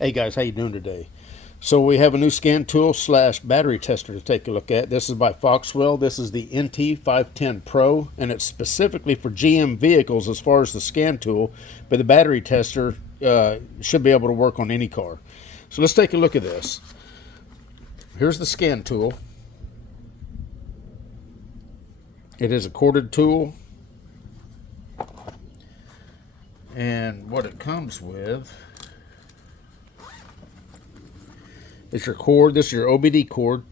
Hey guys, how you doing today? So we have a new scan tool slash battery tester to take a look at. This is by Foxwell. This is the NT510 Pro, and it's specifically for GM vehicles as far as the scan tool, but the battery tester should be able to work on any car. So let's take a look at this. Here's the scan tool. It is a corded tool, and what it comes with is your cord. This is your OBD cord,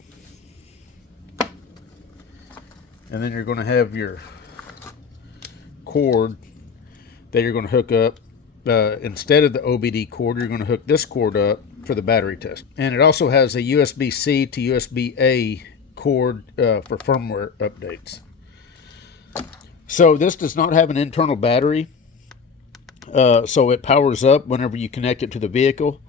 and then you're going to have your cord that you're going to hook up. Instead of the OBD cord, you're going to hook this cord up for the battery test. And it also has a USB-C to USB-A cord for firmware updates. So this does not have an internal battery, so it powers up whenever you connect it to the vehicle.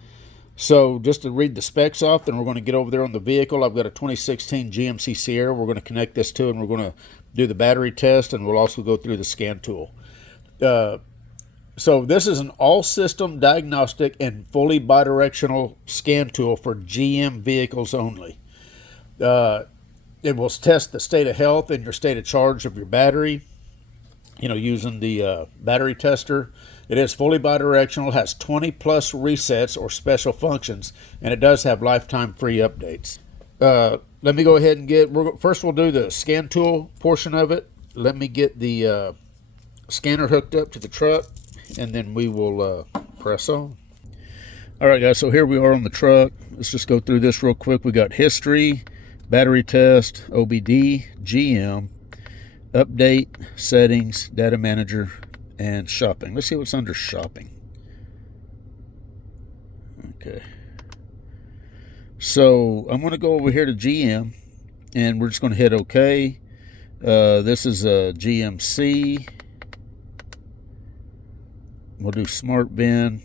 So just to read the specs off, then we're going to get over there on the vehicle. I've got a 2016 GMC Sierra. We're going to connect this to, and we're going to do the battery test, and we'll also go through the scan tool. So this is an all-system diagnostic and fully bidirectional scan tool for GM vehicles only. It will test the state of health and your state of charge of your battery, using the battery tester. It is fully bidirectional, has 20 plus resets or special functions, and it does have lifetime free updates. Let me go ahead and first we'll do the scan tool portion of it. Let me get the scanner hooked up to the truck, and then we will press on. All right, guys, so here we are on the truck. Let's just go through this real quick. We got history, battery test, OBD, GM, update, settings, data manager, and shopping. Let's see what's under shopping. Okay. So I'm going to go over here to GM, and we're just going to hit OK. This is a GMC. We'll do smart bin.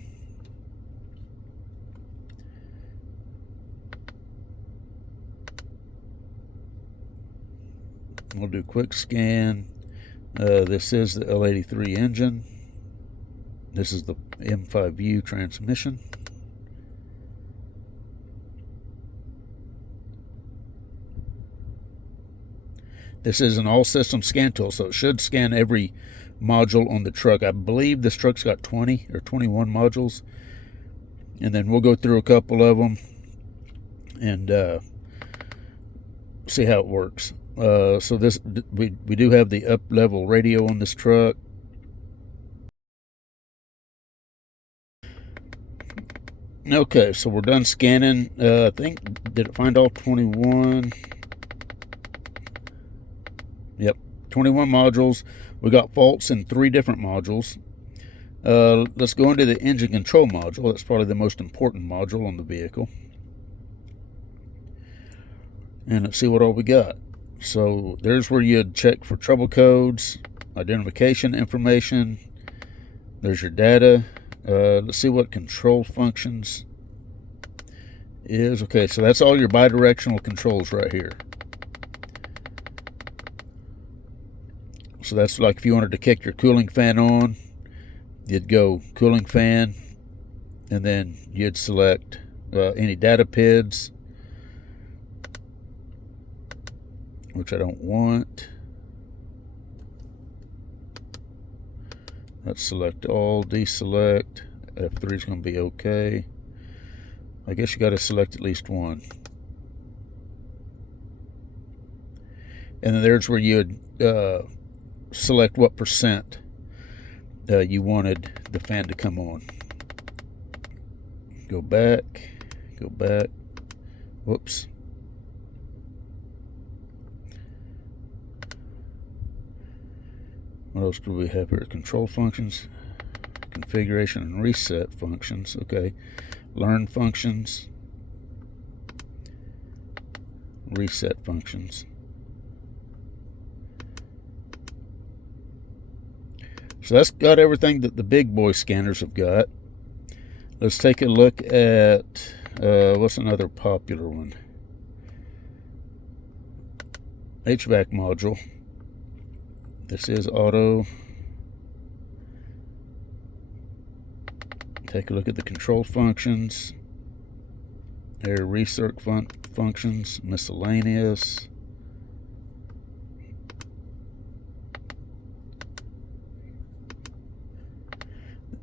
We'll do quick scan. This is the L83 engine. This is the M5U transmission. This is an all-system scan tool, so it should scan every module on the truck. I believe this truck's got 20 or 21 modules, and then we'll go through a couple of them and see how it works. So this we do have the up level radio on this truck. Okay, so we're done scanning. I think, did it find all 21? Yep, 21 modules. We got faults in 3 different modules. Let's go into the engine control module. That's probably the most important module on the vehicle. And let's see what all we got. So there's where you'd check for trouble codes, identification information. There's your data. Let's see what control functions is. Okay, so that's all your bidirectional controls right here. So that's like if you wanted to kick your cooling fan on, you'd go cooling fan, and then you'd select any data PIDs, which I don't want. Let's select all, deselect. F3 is going to be okay. I guess you got to select at least one. And then there's where you would select what percent you wanted the fan to come on. Go back. Whoops. What else do we have here? Control functions, configuration and reset functions. Okay. Learn functions, reset functions. So that's got everything that the big boy scanners have got. Let's take a look at what's another popular one? HVAC module. This is auto. Take a look at the control functions. air recirc functions, miscellaneous.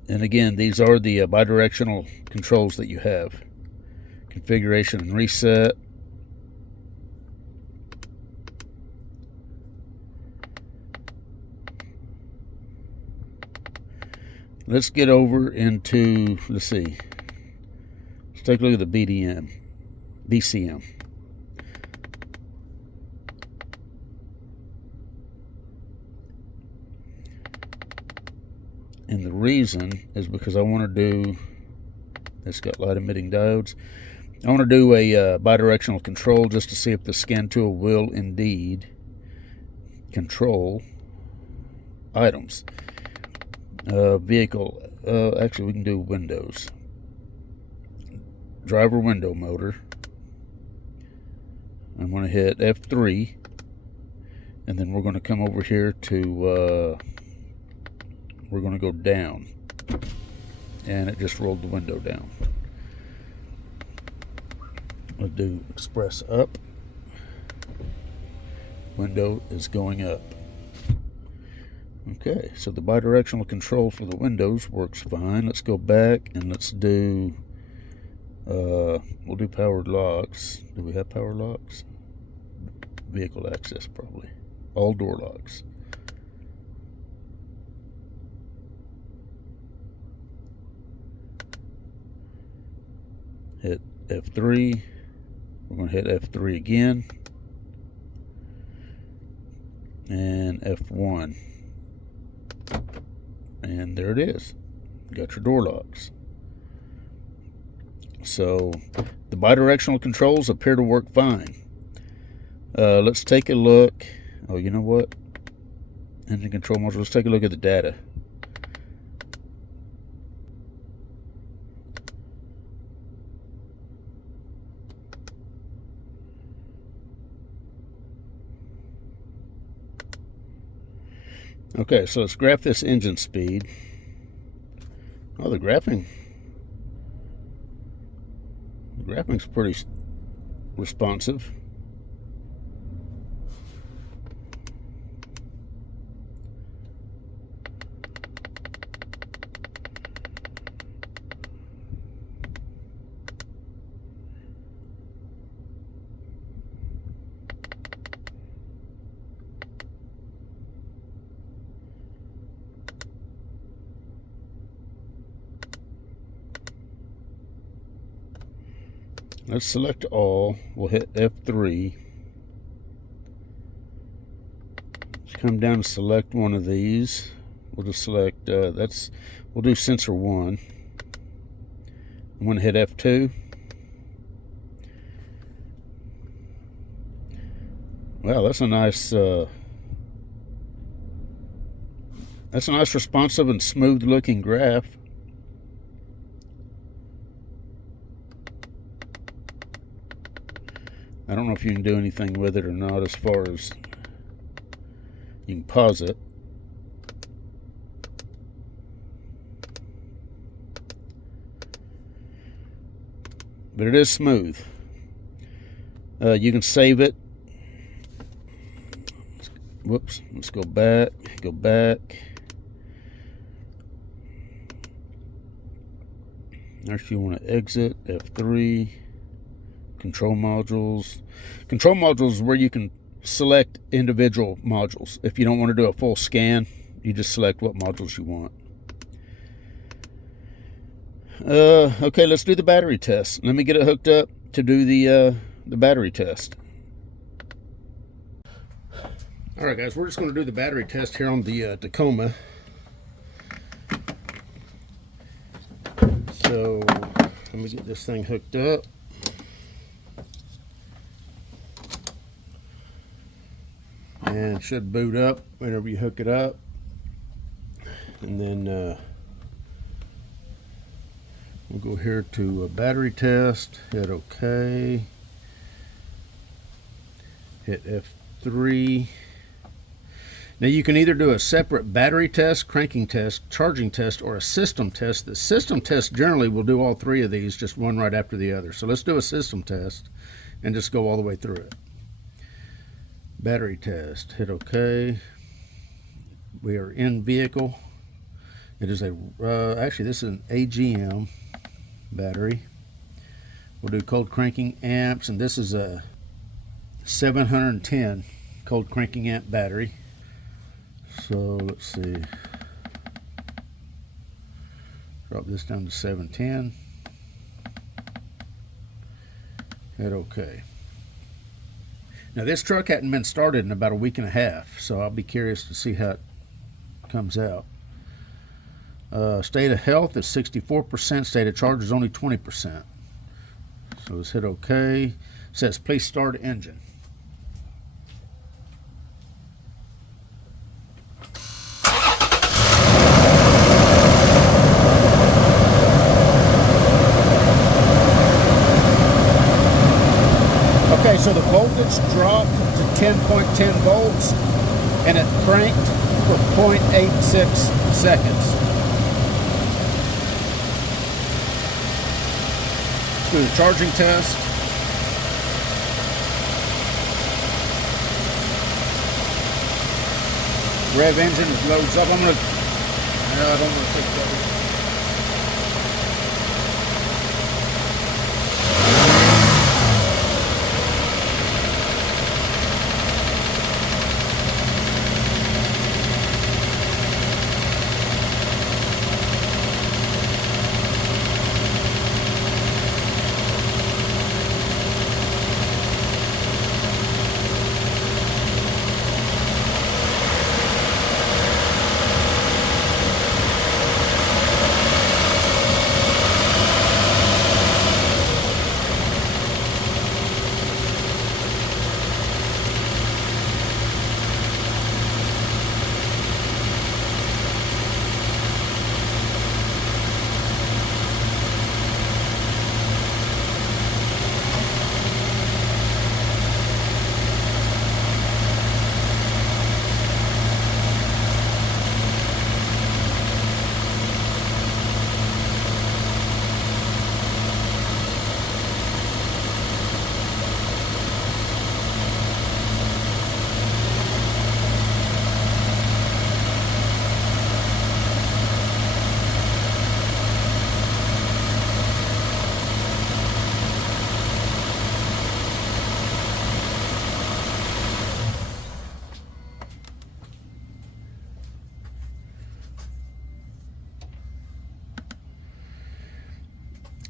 And again, these are the bidirectional controls that you have. Configuration and reset. Let's get over into, let's see. Let's take a look at the BCM. And the reason is because I want to do, it's got light emitting diodes. I want to do a bidirectional control just to see if the scan tool will indeed control items. Vehicle, actually we can do windows. Driver window motor. I'm going to hit F3, and then we're going to come over here to, we're going to go down, and it just rolled the window down. We'll do express up. Window is going up. Okay, so the bidirectional control for the windows works fine. Let's go back and let's do, we'll do powered locks. Do we have power locks? Vehicle access, probably. All door locks. Hit F3. We're going to hit F3 again. And F1. And there it is. Got your door locks. So the bidirectional controls appear to work fine. Let's take a look. Oh, you know what? Engine control module. Let's take a look at the data. Okay, so let's graph this engine speed. Oh, the graphing's pretty responsive. Let's select all. We'll hit F3. Let's come down and select one of these. We'll just select, we'll do sensor 1. I'm going to hit F2. Wow, that's a nice responsive and smooth looking graph. I don't know if you can do anything with it or not, as far as you can pause it. But it is smooth. You can save it. Whoops, let's go back. Actually, you want to exit, F3. Control modules. Control modules is where you can select individual modules. If you don't want to do a full scan, you just select what modules you want. Okay, let's do the battery test. Let me get it hooked up to do the battery test. All right, guys, we're just going to do the battery test here on the Tacoma. So let me get this thing hooked up. And it should boot up whenever you hook it up. And then we'll go here to battery test, hit OK, hit F3. Now you can either do a separate battery test, cranking test, charging test, or a system test. The system test generally will do all three of these, just one right after the other. So let's do a system test and just go all the way through it. Battery test, hit OK. We are in vehicle. It is a, actually this is an AGM battery. We'll do cold cranking amps, and this is a 710 cold cranking amp battery. So let's see, drop this down to 710, hit OK. Now this truck hadn't been started in about a week and a half, so I'll be curious to see how it comes out. State of health is 64%, state of charge is only 20%. So let's hit OK. It says please start engine. Okay, so the voltage dropped to 10.10 volts and it cranked for 0.86 seconds. Let's do the charging test. Rev engine loads up. I don't want to take that.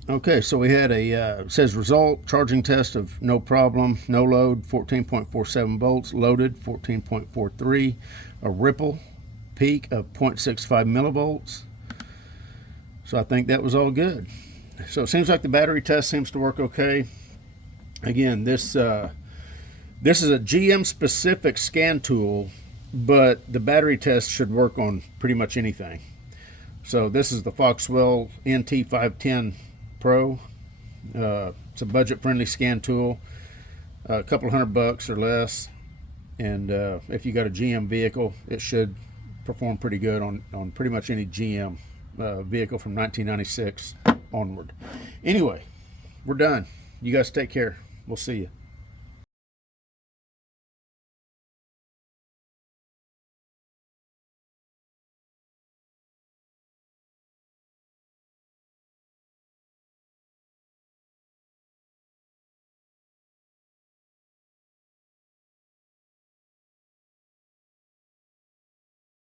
Okay, so we had a, it says result, charging test of no problem, no load, 14.47 volts, loaded, 14.43, a ripple peak of 0.65 millivolts. So I think that was all good. So it seems like the battery test seems to work okay. Again, this is a GM specific scan tool, but the battery test should work on pretty much anything. So this is the Foxwell NT510 Pro. It's a budget-friendly scan tool, a couple $100 or less, and if you got a GM vehicle, it should perform pretty good on pretty much any GM vehicle from 1996 onward. Anyway, we're done. You guys take care. We'll see you.